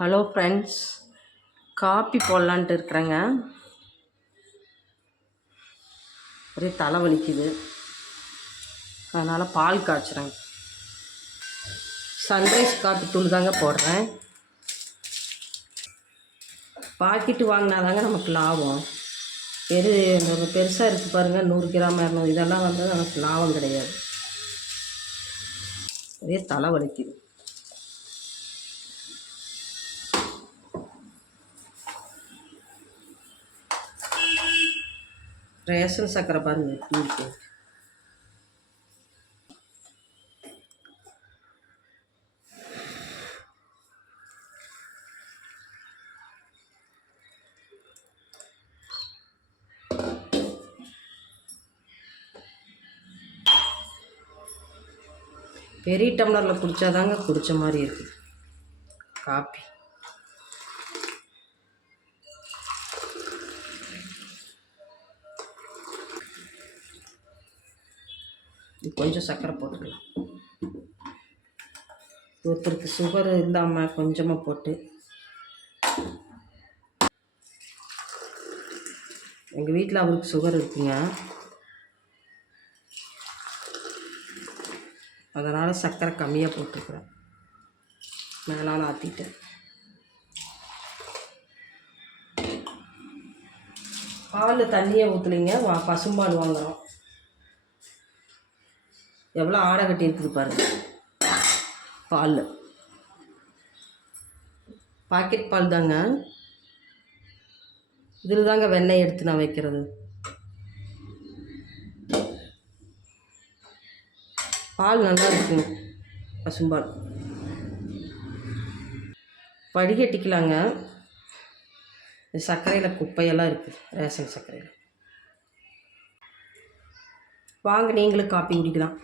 Hello friends copy போடலான்ட்டு இருக்கிறேங்க. ஒரே தலை வலிக்குது. அதனால் பால் காய்ச்சுறேங்க சன்ரைஸ் காப்பி தூள் தாங்க போடுறேன். பாக்கெட்டு வாங்கினா தாங்க நமக்கு லாபம். பெரு இந்த பெருசாக இருக்குது பாருங்கள் நூறு கிராம் இரநூறு இதெல்லாம் வந்து நமக்கு லாபம் கிடையாது. ஒரே தலை வலிக்குது. ரேஷன் சக்கரை பாருங்க எப்படி இருக்கு. பெரிய டம்ளரில் குடித்தாதாங்க குடித்த மாதிரி இருக்குது. காப்பி. இது கொஞ்சம் சர்க்கரை போட்டுக்கலாம். ஒருத்தருக்கு சுகர் இல்லாமல் கொஞ்சமாக போட்டு. எங்கள் வீட்டில் அவருக்கு சுகர் இருக்குங்க. அதனால் சர்க்கரை கம்மியாக போட்டுருக்குறேன். மேலால் ஆற்றிட்டேன் பால் தண்ணியை ஊற்றலைங்க வா பசும்பால் வாங்குகிறோம் எவ்வளோ ஆடை கட்டி இருக்குது பாருங்க. பால். பாக்கெட் பால் தாங்க. இதில் தாங்க வெண்ணெய் எடுத்து நான் வைக்கிறது. பால் நல்லா இருக்குங்க பசும்பால் வடிகட்டிக்கலாங்க சர்க்கரையில் குப்பையெல்லாம் இருக்குது ரேஷன் சர்க்கரையில். வாங்க நீங்களும் காப்பி குடிக்கலாம்.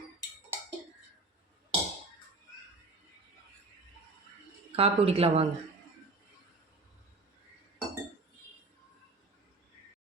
காப்பி குடிக்கலாம் வாங்க.